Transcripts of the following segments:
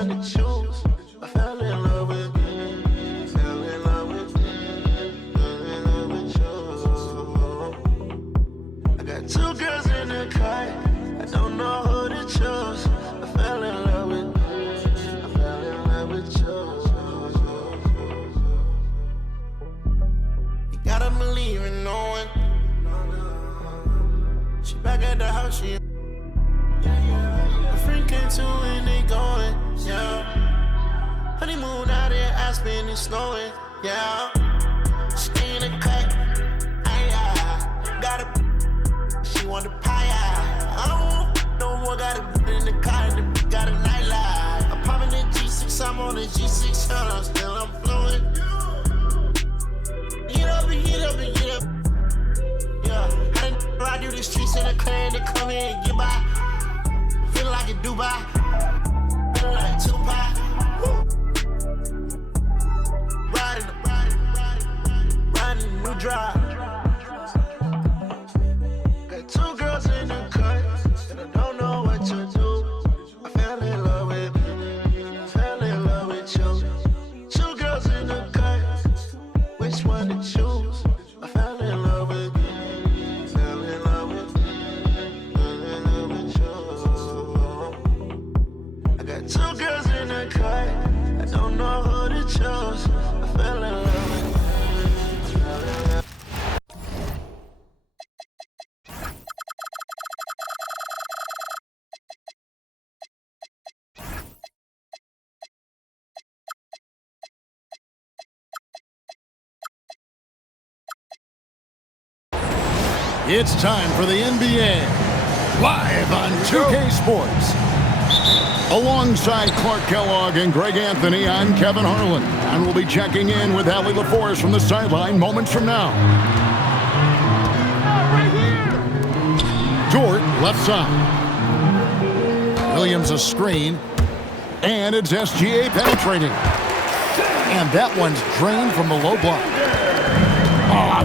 one to choose? I fell in love with you. Fell in love with you. Fell in love with you. I got two girls in the car. I don't know who to choose. I fell in love with you. I fell in love with you. You gotta believe in knowing. She back at the house, she. A friend came to and they going, yeah. Honeymoon out in Aspen, it's snowing, yeah. She in the cut, got a. She want the pie, I don't no more, got a in the car and the got a nightlife. I'm popping the G6, I'm on the G600, still I'm flowing. Get up and get up and get up. Yeah, I done ride through the streets in a clan to come in and get by. Feel like in Dubai, feel like Tupac. Riding a new drive. Got two girls in the cut, and I don't know what to do. I fell in love with you, fell in love with you. Two girls in the cut, which one to choose? I fell in love with you, fell in love with you, fell in love with you. I got two girls in the cut, I don't know who to choose. I fell in love with you. It's time for the NBA, live on 2K Sports. Alongside Clark Kellogg and Greg Anthony, I'm Kevin Harlan, and we'll be checking in with Allie LaForce from the sideline moments from now. Dort, left side. Williams a screen, and it's SGA penetrating. And that one's drained from the low block.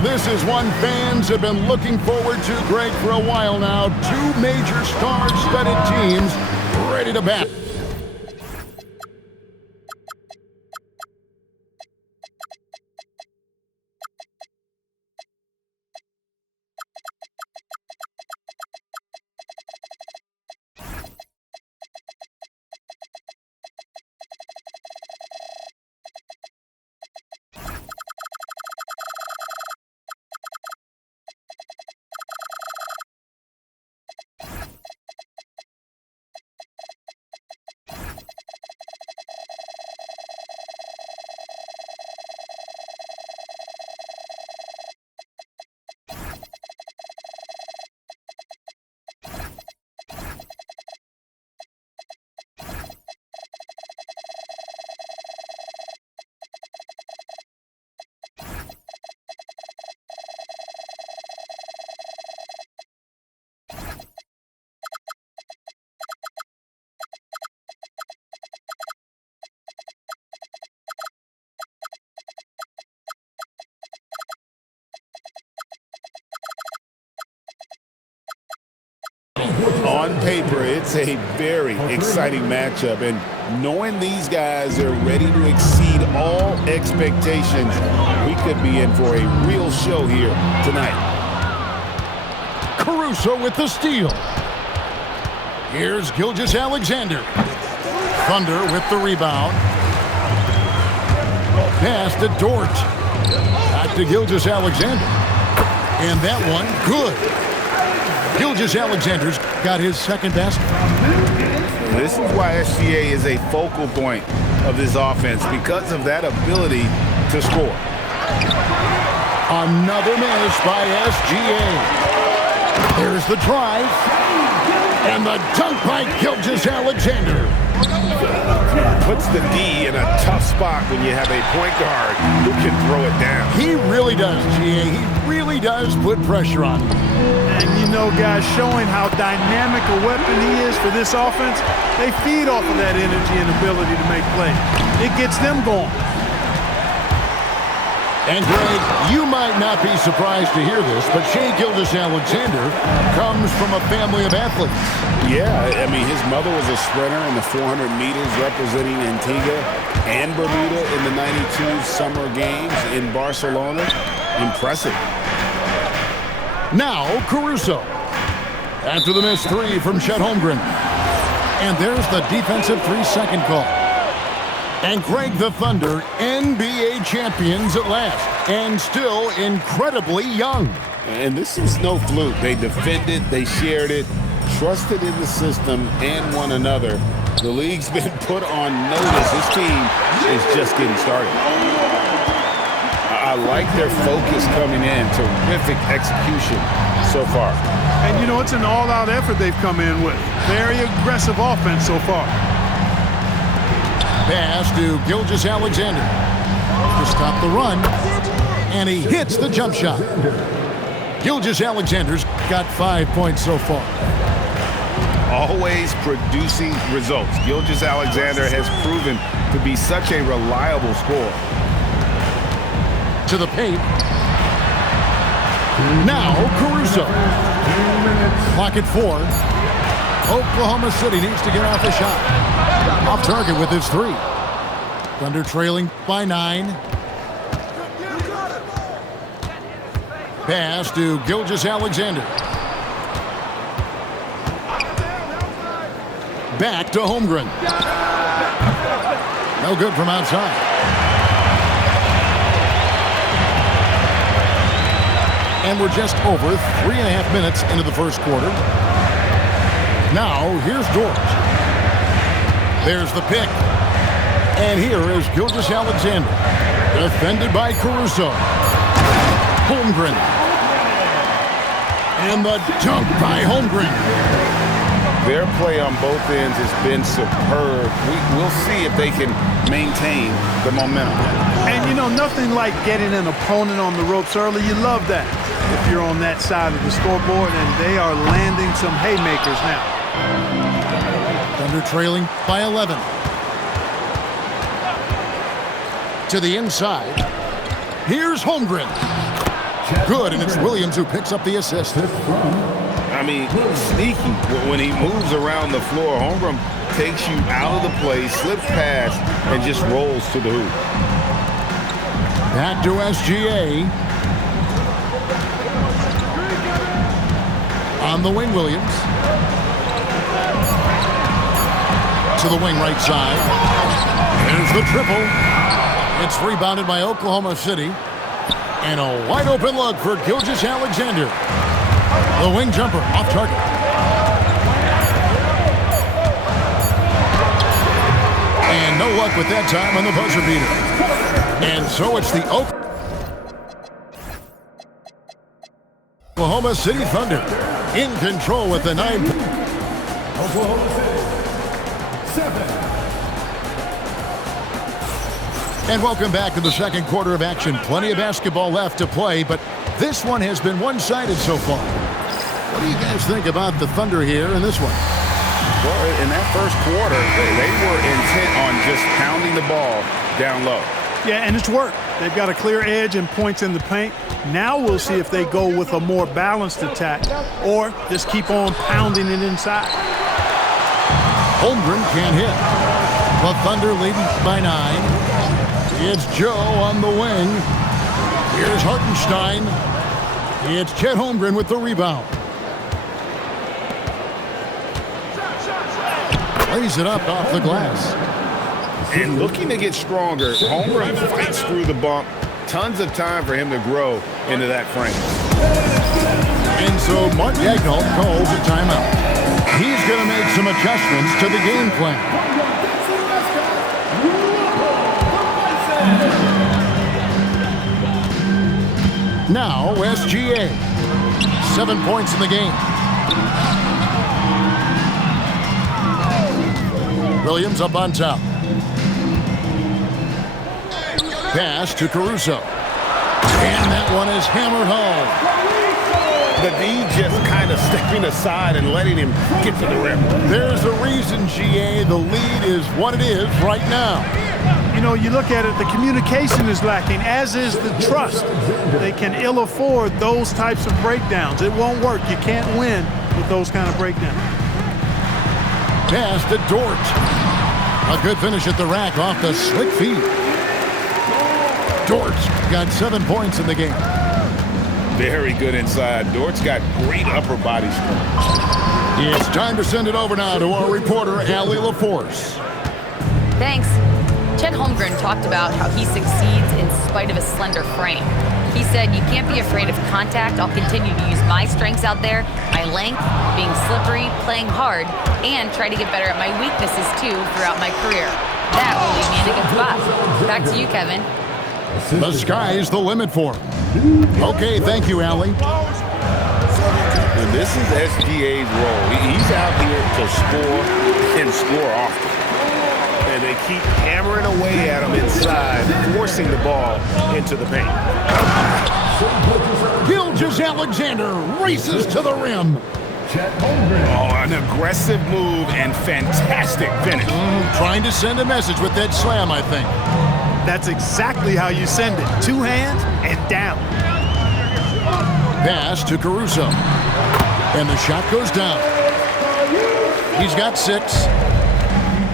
This is one fans have been looking forward to, Greg, for a while now. Two major star-studded teams ready to bat. On paper, it's a very exciting matchup, and knowing these guys are ready to exceed all expectations, we could be in for a real show here tonight. Caruso with the steal. Here's Gilgeous-Alexander. Thunder with the rebound. Pass to Dort. Back to Gilgeous-Alexander. And that one, good. Gilgeous-Alexander's got his second basket. This is why SGA is a focal point of this offense, because of that ability to score. Another miss by SGA. There's the drive. And the dunk by Gilgeous-Alexander. Puts the D in a tough spot when you have a point guard who can throw it down. He really does, GA. He really does put pressure on him. And you know, guys, showing how dynamic a weapon he is for this offense, they feed off of that energy and ability to make plays. It gets them going. And Greg, you might not be surprised to hear this, but Shai Gilgeous-Alexander comes from a family of athletes. Yeah, I mean, his mother was a sprinter in the 400 meters representing Antigua and Bermuda in the 92 Summer Games in Barcelona. Impressive. Now, Caruso. After the missed three from Chet Holmgren. And there's the defensive 3-second call. And Greg, the Thunder, NBA champions at last, and still incredibly young. And this is no fluke. They defended, they shared it, trusted in the system and one another. The league's been put on notice. This team is just getting started. I like their focus coming in. Terrific execution so far. And, you know, it's an all-out effort they've come in with. Very aggressive offense so far. Pass to Gilgeous-Alexander to stop the run, and he hits the jump shot. Gilgeous-Alexander's got 5 points so far. Always producing results. Gilgeous-Alexander has proven to be such a reliable scorer. To the paint. Now Caruso. Clock at 4. Oklahoma City needs to get off the shot. Off target with his 3. Thunder trailing by 9. Pass to Gilgeous-Alexander. Back to Holmgren. No good from outside. And we're just over 3.5 minutes into the first quarter. Now, here's George. There's the pick. And here is Gilgeous-Alexander. Defended by Caruso. Holmgren. And the dunk by Holmgren. Their play on both ends has been superb. We'll see if they can maintain the momentum. And, you know, nothing like getting an opponent on the ropes early. You love that if you're on that side of the scoreboard, and they are landing some haymakers now. Thunder trailing by 11. To the inside. Here's Holmgren. Good, and it's Williams who picks up the assist. I mean, sneaky. When he moves around the floor, Holmgren takes you out of the play, slips past, and just rolls to the hoop. Back to SGA. On the wing, Williams. To the wing right side. Here's the triple. It's rebounded by Oklahoma City. And a wide open look for Gilgeous-Alexander. The wing jumper off target. And no luck with that time on the buzzer beater. And so it's the Oklahoma City Thunder in control with the 9. Oklahoma City, 7. And welcome back to the second quarter of action. Plenty of basketball left to play, but this one has been one-sided so far. What do you guys think about the Thunder here in this one? Well, in that first quarter, they were intent on just pounding the ball down low. Yeah, and it's worked. They've got a clear edge and points in the paint. Now we'll see if they go with a more balanced attack or just keep on pounding it inside. Holmgren can't hit. The Thunder leading by 9. It's Joe on the wing. Here's Hartenstein. It's Chet Holmgren with the rebound. Lays it up off the glass. And looking to get stronger, Holmgren fights through the bump. Tons of time for him to grow into that frame. And so Mark Daigneault calls a timeout. He's going to make some adjustments to the game plan. Now SGA. 7 points in the game. Williams up on top. Pass to Caruso. And that one is hammered home. The D just kind of stepping aside and letting him get to the rim. There's a reason, GA, the lead is what it is right now. You know, you look at it, the communication is lacking, as is the trust. They can ill afford those types of breakdowns. It won't work. You can't win with those kind of breakdowns. Pass to Dort. A good finish at the rack off the slick feet. Dort got 7 points in the game. Very good inside. Dort's got great upper body strength. It's time to send it over now to our reporter, Allie LaForce. Thanks. Chet Holmgren talked about how he succeeds in spite of a slender frame. He said, "You can't be afraid of contact. I'll continue to use my strengths out there, my length, being slippery, playing hard, and try to get better at my weaknesses too throughout my career. That will leave me in a good spot." Back to you, Kevin. The sky's the limit for him. Okay, thank you, Allie. And this is SGA's role. He's out here to score and score often. And they keep hammering away at him inside, forcing the ball into the paint. Gilgeous-Alexander races to the rim. Oh, an aggressive move and fantastic finish. Trying to send a message with that slam, I think. That's exactly how you send it. 2 hands and down. Pass to Caruso. And the shot goes down. He's got 6.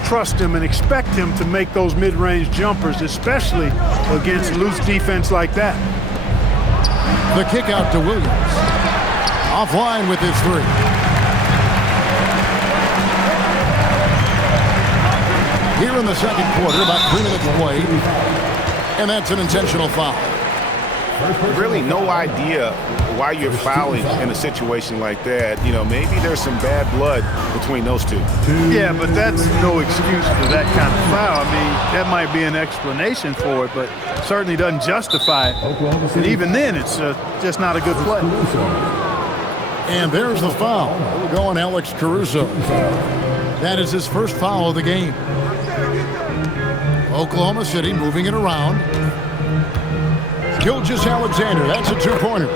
Trust him and expect him to make those mid-range jumpers, especially against loose defense like that. The kick out to Williams. Offline with his 3. Here in the second quarter, about 3 minutes played. And that's an intentional foul. Really no idea why you're fouling in a situation like that. You know, maybe there's some bad blood between those two. Yeah, but that's no excuse for that kind of foul. I mean, that might be an explanation for it, but certainly doesn't justify it. And even then, it's just not a good play. And there's the foul. We'll go on Alex Caruso. That is his first foul of the game. Oklahoma City moving it around. Gilgeous-Alexander, that's a 2-pointer.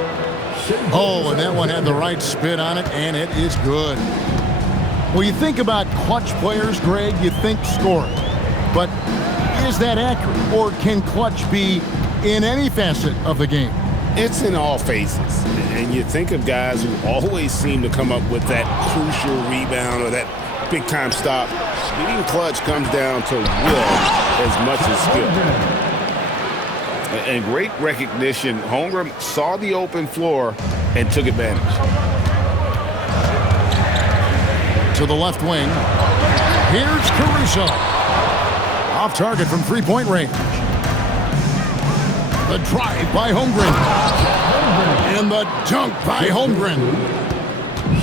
Oh, and that one had the right spin on it, and it is good. Well, you think about clutch players, Greg, you think scoring. But is that accurate? Or can clutch be in any facet of the game? It's in all phases. And you think of guys who always seem to come up with that crucial rebound or that big-time stop. Being clutch comes down to will as much as skill. And great recognition. Holmgren saw the open floor and took advantage. To the left wing. Here's Caruso. Off target from 3-point range. The drive by Holmgren. And the dunk by Holmgren.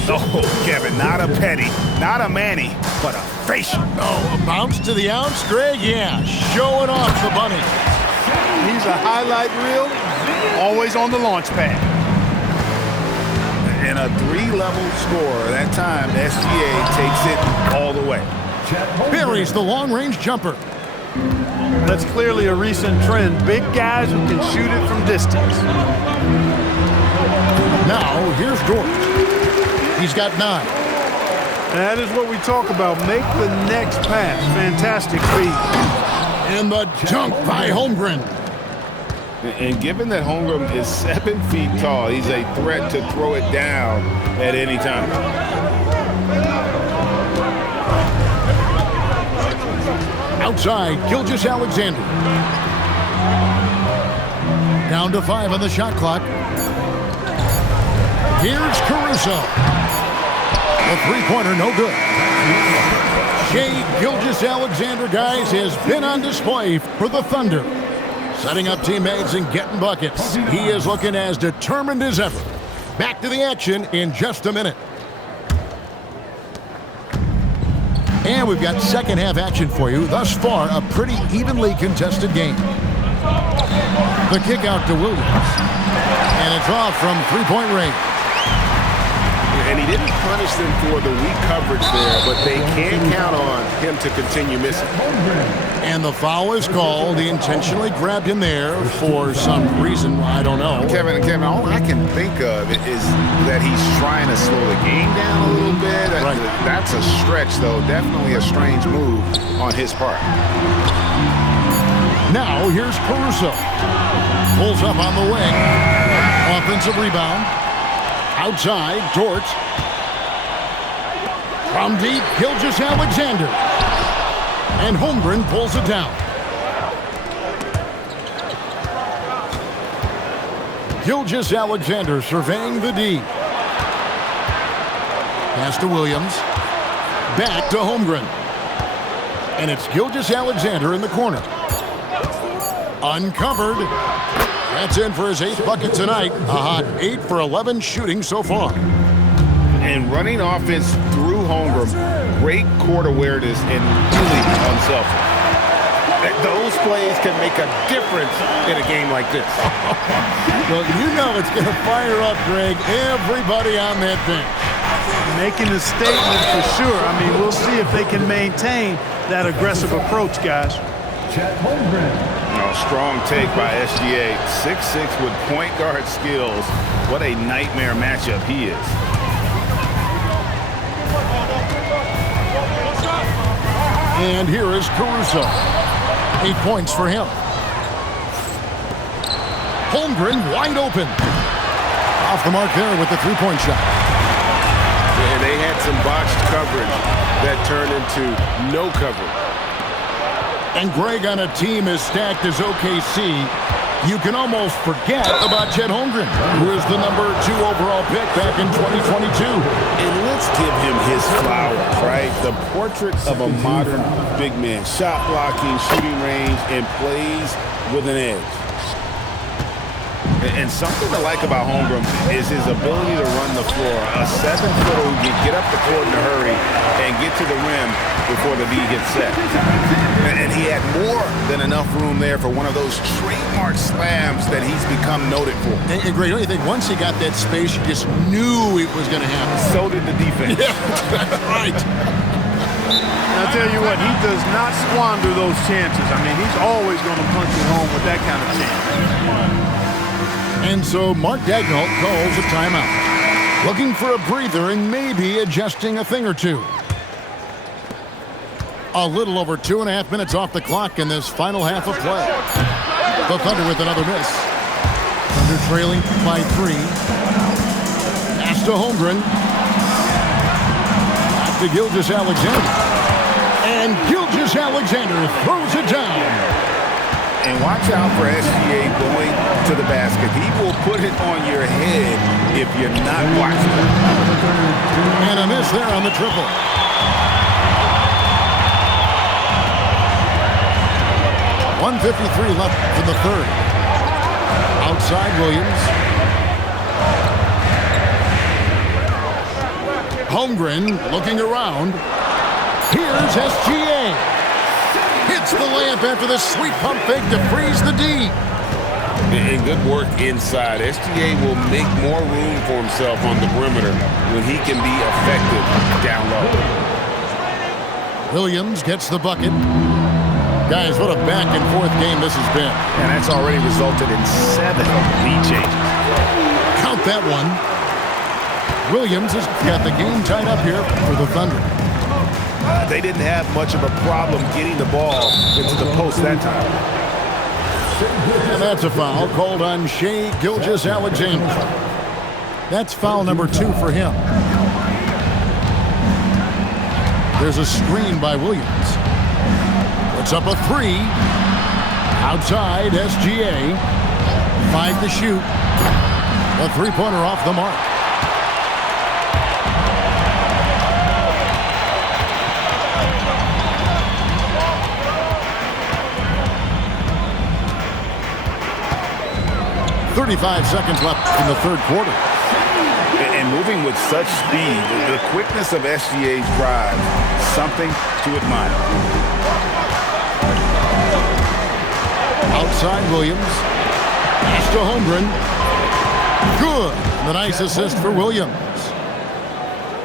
Oh, Kevin, not a petty, not a Manny, but a facial. Oh, a bounce to the ounce, Greg? Yeah, showing off the bunny. He's a highlight reel, always on the launch pad. And a 3-level score. That time, SGA takes it all the way. Buries the long-range jumper. That's clearly a recent trend. Big guys who can shoot it from distance. Now, here's Dort. He's got 9. That is what we talk about. Make the next pass. Fantastic feed. And the dunk by Holmgren. And given that Holmgren is 7 feet tall, he's a threat to throw it down at any time. Outside, Gilgeous-Alexander. Down to 5 on the shot clock. Here's Caruso. The 3-pointer, no good. Shai Gilgeous-Alexander, guys, has been on display for the Thunder. Setting up teammates and getting buckets. He is looking as determined as ever. Back to the action in just a minute. And we've got second half action for you. Thus far, a pretty evenly contested game. The kick out to Williams. And it's off from 3-point range. And he didn't punish them for the weak coverage there, but they can't count on him to continue missing. And the foul is called. He intentionally grabbed him there for some reason. I don't know. Kevin, all I can think of is that he's trying to slow the game down a little bit. Right. That's a stretch, though. Definitely a strange move on his part. Now here's Caruso. Pulls up on the wing. Offensive rebound. Outside, Dort. From deep, Gilgeous-Alexander. And Holmgren pulls it down. Gilgeous-Alexander surveying the D. Pass to Williams. Back to Holmgren. And it's Gilgeous-Alexander in the corner. Uncovered. That's in for his 8th bucket tonight. A hot 8 for 11 shooting so far. And running offense through Holmgren, great court awareness and really unselfish. Those plays can make a difference in a game like this. Well, you know it's going to fire up, Greg, everybody on that bench. Making a statement for sure. I mean, we'll see if they can maintain that aggressive approach, guys. Chet Holmgren. Strong take by SGA. 6'6" with point guard skills. What a nightmare matchup he is. And here is Caruso. 8 points for him. Holmgren wide open. Off the mark there with the three-point shot. And they had some botched coverage that turned into no coverage. And Greg, on a team as stacked as OKC, you can almost forget about Chet Holmgren, who is the number 2 overall pick back in 2022. And let's give him his flowers, right? The portrait of a modern big man. Shot blocking, shooting range, and plays with an edge. And something to like about Holmgren is his ability to run the floor. A 7-footer who can get up the court in a hurry and get to the rim before the D gets set. And he had more than enough room there for one of those trademark slams that he's become noted for. And Greg, don't you think once he got that space, you just knew it was going to happen? So did the defense. Yeah, that's right. I'll tell you what, he does not squander those chances. I mean, he's always going to punch it home with that kind of chance. And so Mark Daigneault calls a timeout. Looking for a breather and maybe adjusting a thing or two. A little over 2.5 minutes off the clock in this final half of play. The Thunder with another miss. Thunder trailing by 3. Pass to Holmgren. Back to Gilgeous-Alexander. And Gilgeous-Alexander throws it down. And watch out for SGA going to the basket. He will put it on your head if you're not watching. And a miss there on the triple. .153 left in the third. Outside Williams. Holmgren looking around. Here's SGA. Hits the layup after the sweet pump fake to freeze the D. And good work inside. SGA will make more room for himself on the perimeter when he can be effective down low. Williams gets the bucket. Guys, what a back-and-forth game this has been. And that's already resulted in 7 lead changes. Count that one. Williams has got the game tied up here for the Thunder. They didn't have much of a problem getting the ball into the post that time. And that's a foul called on Shai Gilgeous-Alexander. That's foul number 2 for him. There's a screen by Williams. Puts up a 3. Outside, SGA. 5 to shoot. A three-pointer off the mark. .35 seconds left in the third quarter. And moving with such speed, the quickness of SGA's drive, something to admire. Outside Williams. Pass to Holmgren. Good. The nice assist for Williams.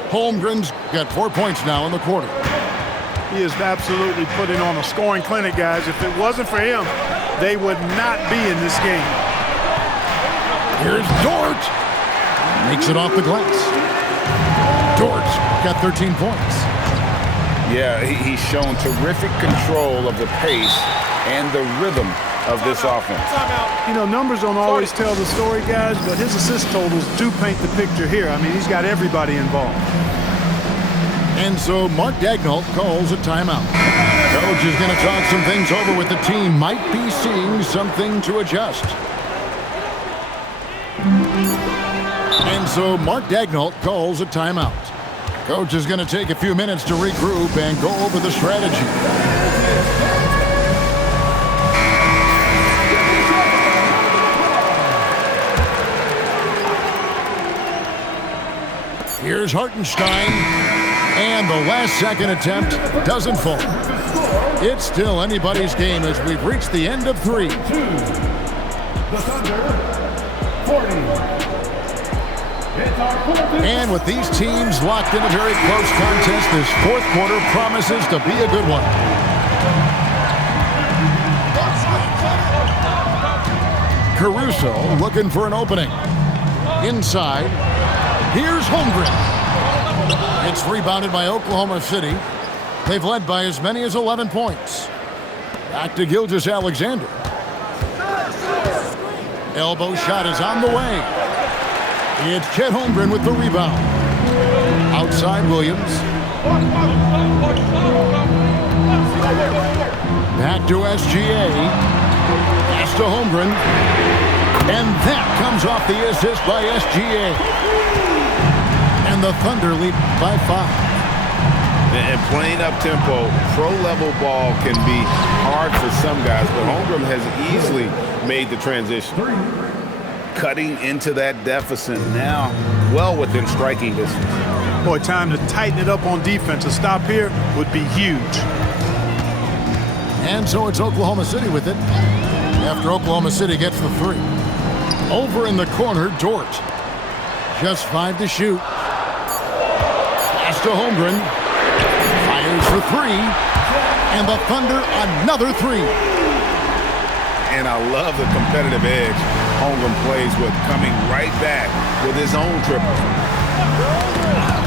Holmgren's got 4 points now in the quarter. He is absolutely putting on a scoring clinic, guys. If it wasn't for him, they would not be in this game. Here's Dort. Makes it off the glass. Dort got 13 points. Yeah, he's shown terrific control of the pace and the rhythm of this offense. You know, numbers don't always tell the story, guys, but his assist totals do paint the picture here. I mean, he's got everybody involved. And so Mark Daigneault calls a timeout. Coach is going to talk some things over with the team. Might be seeing something to adjust. And so Mark Daigneault calls a timeout. Coach is going to take a few minutes to regroup and go over the strategy. Here's Hartenstein, and the last-second attempt doesn't fall. It's still anybody's game as we've reached the end of 3. The Thunder, 40. It's our fourth. And with these teams locked in a very close contest, this fourth quarter promises to be a good one. Caruso looking for an opening. Inside. Here's Holmgren. It's rebounded by Oklahoma City. They've led by as many as 11 points. Back to Gilgeous-Alexander. Elbow shot is on the way. It's Chet Holmgren with the rebound. Outside Williams. Back to SGA. Pass to Holmgren. And that comes off the assist by SGA. And the Thunder lead by 5. And playing up-tempo, pro-level ball can be hard for some guys, but Holmgren has easily made the transition. Cutting into that deficit now, well within striking distance. Boy, time to tighten it up on defense. A stop here would be huge. And so it's Oklahoma City with it. After Oklahoma City gets the 3. Over in the corner, Dort. Just 5 to shoot. Pass to Holmgren. Fires for 3. And the Thunder another 3. And I love the competitive edge Holmgren plays with, coming right back with his own triple.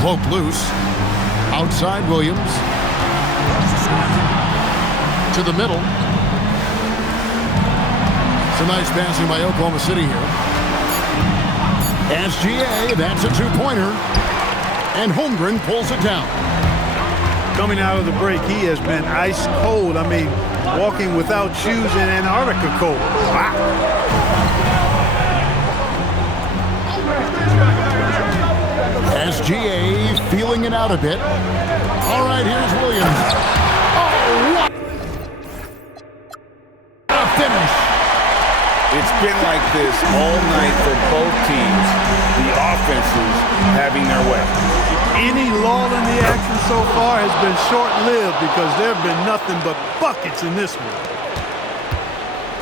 Cloak loose. Outside Williams. To the middle. It's a nice passing by Oklahoma City here. SGA, that's a 2-pointer. And Holmgren pulls it down. Coming out of the break, he has been ice cold. I mean, walking without shoes in Antarctica cold. Wow. SGA feeling it out a bit. All right, here's Williams. Oh, what a finish. It's been like this all night for both teams. The offenses having their way. Any lull in the action so far has been short-lived because there have been nothing but buckets in this one.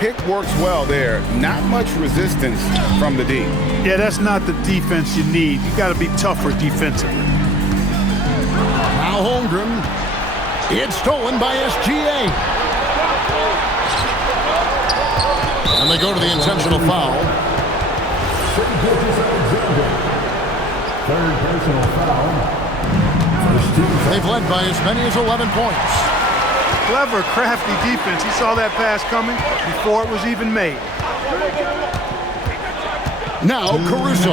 Pick works well there. Not much resistance from the D. Yeah, that's not the defense you need. You got to be tougher defensively. Now Holmgren. It's stolen by SGA. And they go to the intentional foul. Third personal foul. They've led by as many as 11 points. Clever, crafty defense. He saw that pass coming before it was even made. Now Caruso.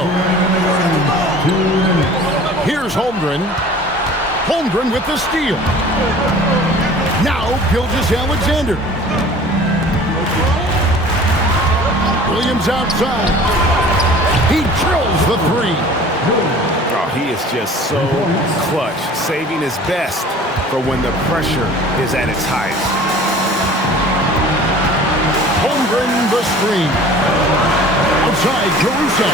Here's Holmgren. Holmgren with the steal. Now Gilgeous-Alexander. Williams outside. He drills the 3. Oh, he is just so clutch, saving his best for when the pressure is at its highest. Holmgren the screen. Outside Caruso.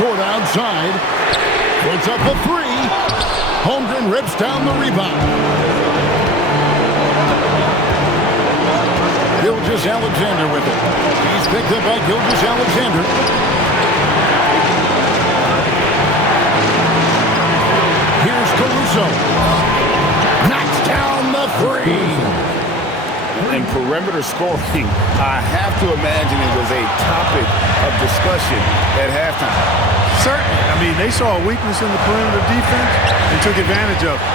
Toward outside. Puts up a 3. Holmgren rips down the rebound. Gilgeous-Alexander with it. He's picked up by Gilgeous-Alexander. Here's Caruso. Knocks down the 3. In perimeter scoring, I have to imagine it was a topic of discussion at halftime. Certainly. I mean, they saw a weakness in the perimeter defense and took advantage of it.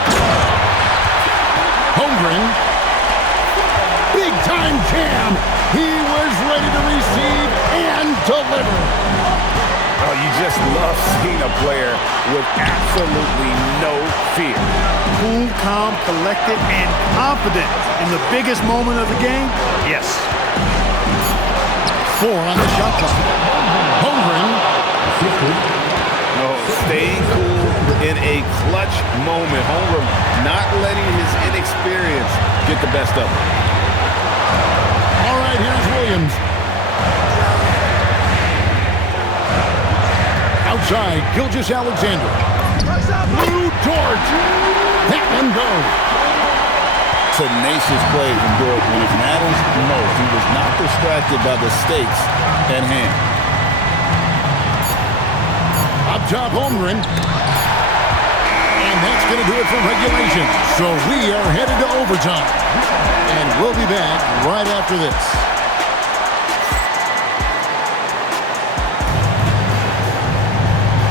Holmgren. Big time jam. He was ready to receive and deliver. Oh, you just love seeing a player with absolutely no fear. Cool, calm, collected, and confident in the biggest moment of the game. Yes. 4 on the shot clock. Holmgren. Oh, staying cool in a clutch moment. Holmgren not letting his inexperience get the best of him. All right, here's Williams. Outside, Gilgeous-Alexander. Blue Dort. That one goes. Tenacious play from Dort when it matters most. He was not distracted by the stakes at hand. Up top, Holmgren. And that's going to do it for regulation. So we are headed to overtime. And we'll be back right after this.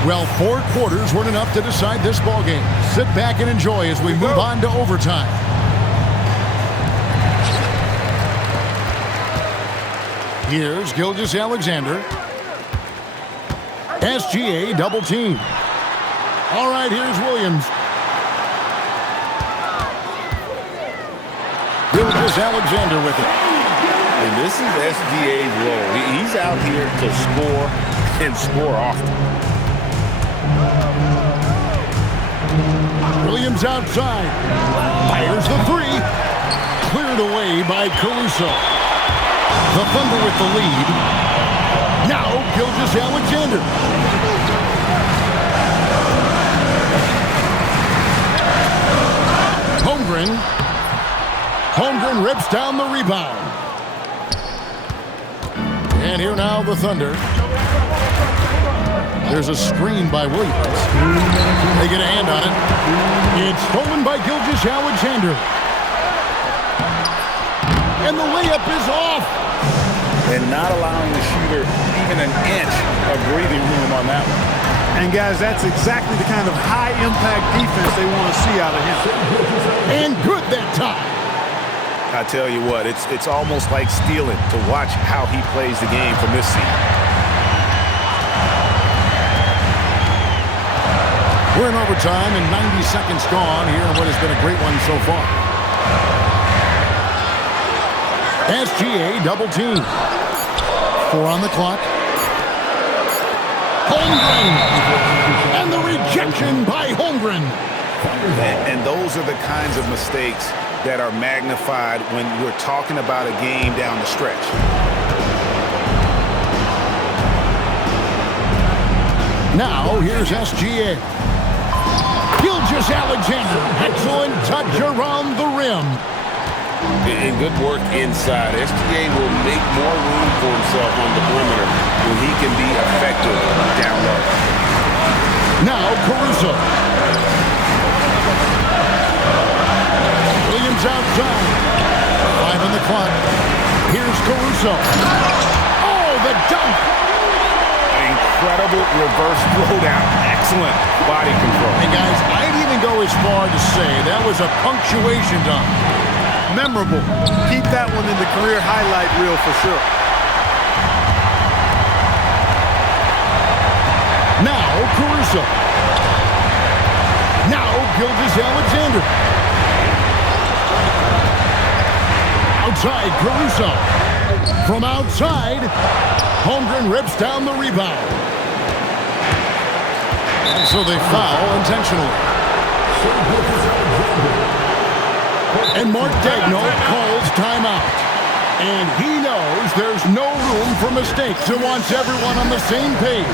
Well, 4 quarters weren't enough to decide this ballgame. Sit back and enjoy as we move on to overtime. Here's Gilgeous-Alexander. SGA double team. All right, here's Williams. Gilgeous-Alexander with it. And this is SGA's role. He's out here to score and score often. Williams outside. Fires the 3. Cleared away by Caruso. The Thunder with the lead. Now Gilgeous-Alexander. Holmgren. Holmgren rips down the rebound. And here now the Thunder. There's a screen by Williams. They get a hand on it. It's stolen by Gilgeous-Alexander. And the layup is off. And not allowing the shooter even an inch of breathing room on that one. And, guys, that's exactly the kind of high-impact defense they want to see out of him. And good that time. I tell you what, it's almost like stealing to watch how he plays the game from this seat. We're in overtime and 90 seconds gone here in what has been a great one so far. SGA double team. 4 on the clock. Holmgren. And the rejection by Holmgren. And those are the kinds of mistakes that are magnified when we're talking about a game down the stretch. Now here's SGA. Gilgeous-Alexander. Excellent touch around the rim. And good work inside. SGA will make more room for himself on the perimeter when he can be effective down low. Now Caruso. Williams outside. 5 on the clock. Here's Caruso. Oh, the dunk. Incredible reverse throwdown. Excellent body control. And guys, I'd even go as far to say that was a punctuation dunk. Memorable. Keep that one in the career highlight reel for sure. Now Caruso. Now Gilgeous-Alexander. Outside Caruso. From outside, Holmgren rips down the rebound. And so they foul intentionally. And Mark Daigneault calls timeout. And he knows there's no room for mistakes and wants everyone on the same page.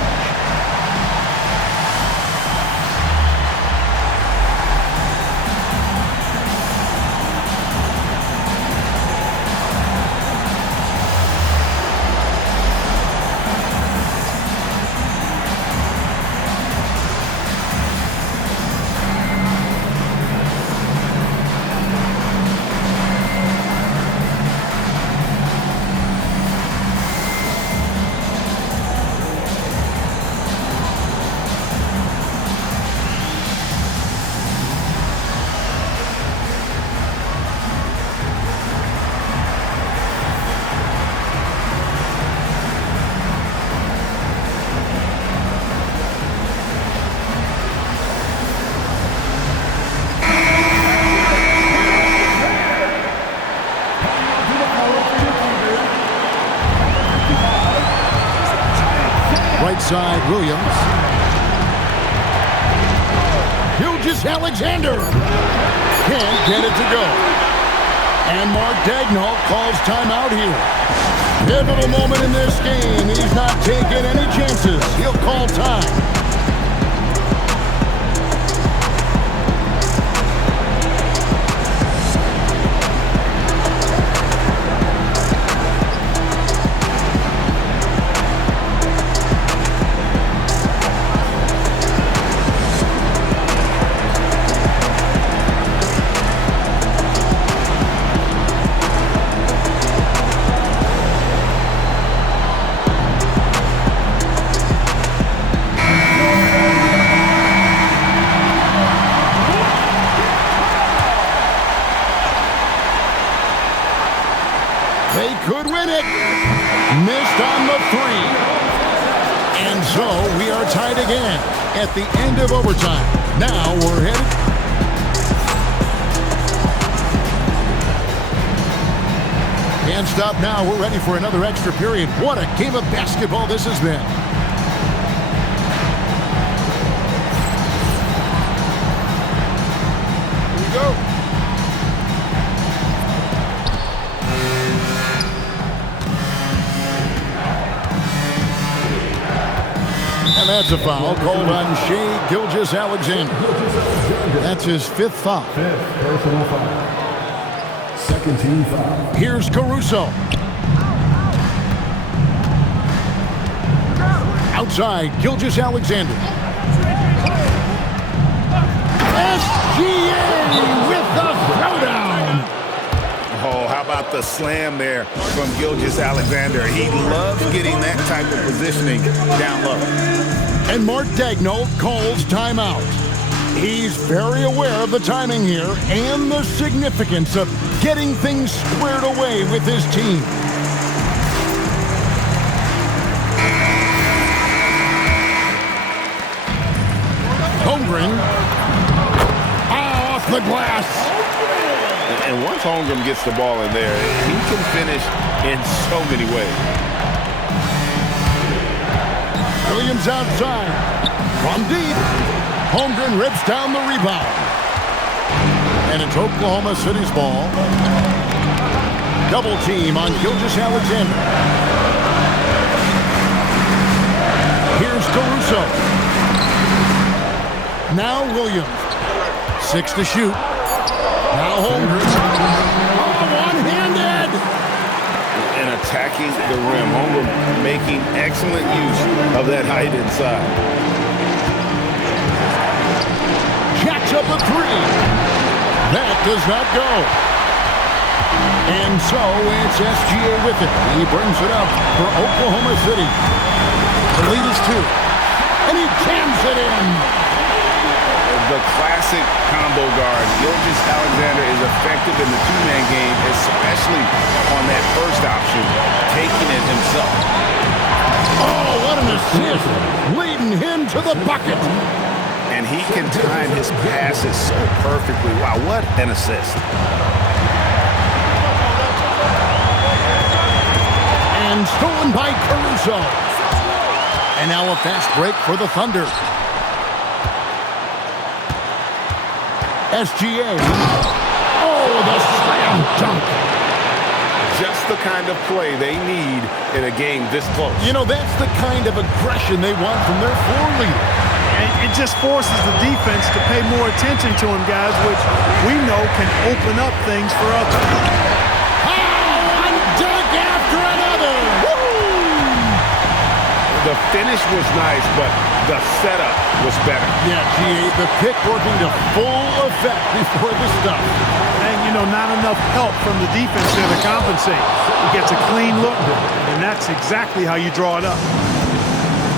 outside Williams. Gilgeous-Alexander can't get it to go. And Mark Daigneault calls timeout here. Pivotal moment in this game. He's not taking any chances. He'll call time. They could win it. Missed on the three. And so we are tied again at the end of overtime. Now we're headed. Can't stop now. We're ready for another extra period. What a game of basketball this has been. Here we go. And that's a foul called on Shai Gilgeous-Alexander. That's his fifth foul. Fifth personal foul. Second team foul. Here's Caruso. Outside, Gilgeous-Alexander. SGA with the throwdown. Oh, how about the slam there from Gilgeous-Alexander? He loves getting that type of positioning down low. And Mark Daigneault calls timeout. He's very aware of the timing here and the significance of getting things squared away with his team. Holmgren off the glass. And once Holmgren gets the ball in there, he can finish in so many ways. Williams outside. From deep. Holmgren rips down the rebound. And it's Oklahoma City's ball. Double team on Gilgeous-Alexander. Here's Caruso. Now Williams. 6 to shoot. Now Holmgren. Oh, one-handed! And attacking the rim. Holmgren making excellent use of that height inside. Jacks up a three. That does not go. And so it's SGA with it. He brings it up for Oklahoma City. The lead is 2. And he jams it in. The classic combo guard. Gilgeous-Alexander is effective in the two-man game, especially on that first option, taking it himself. Oh, what an assist. Leading him to the bucket. And he can time his passes so perfectly. Wow, what an assist. And stolen by Caruso. And now a fast break for the Thunder. SGA. Oh, the slam dunk. Just the kind of play they need in a game this close. You know, that's the kind of aggression they want from their floor leader. And it just forces the defense to pay more attention to him, guys, which we know can open up things for others. One dunk after another. Woo! The finish was nice, but the setup was better. Yeah, G8, the pick working to full effect before the stuff. And, you know, not enough help from the defense there to compensate. He gets a clean look, and that's exactly how you draw it up.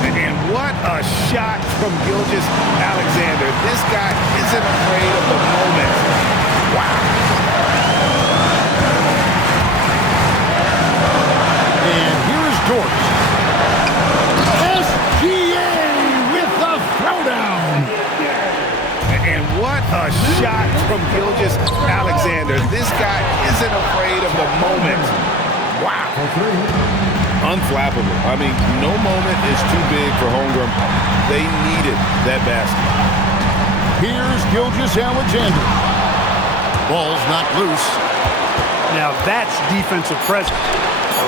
And what a shot from Gilgeous-Alexander. This guy isn't afraid of the moment. Wow. And here is Dort. SGA with the throwdown. And what a shot from Gilgeous-Alexander. This guy isn't afraid of the moment. Wow. unflappable. I mean, no moment is too big for Holmgren. They needed that basket. Here's Gilgeous-Alexander. Ball's knocked loose. Now that's defensive presence.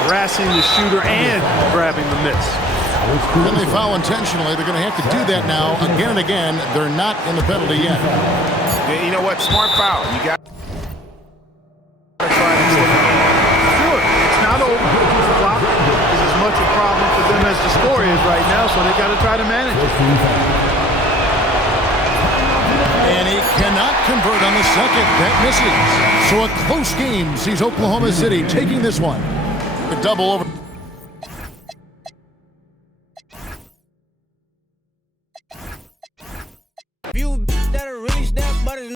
Harassing the shooter and grabbing the miss. When they foul intentionally, they're going to have to do that now again and again. They're not in the penalty yet. Yeah, you know what? Smart foul. You got Sure, it's not over. The clock is as much a problem for them as the score is right now, so they got to try to manage it. And he cannot convert on the second. That misses. So a close game sees Oklahoma City taking this one. The double over